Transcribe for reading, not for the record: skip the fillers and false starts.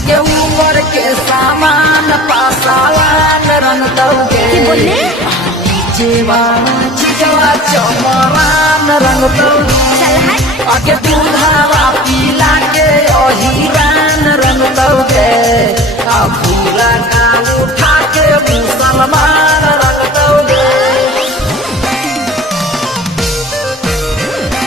आगे ऊपर के सामान पासावान रंग तौगे चिजवा चमरान रंग तौगे आगे दूधावा पीला के अहिरान रंग तौगे आ पूरा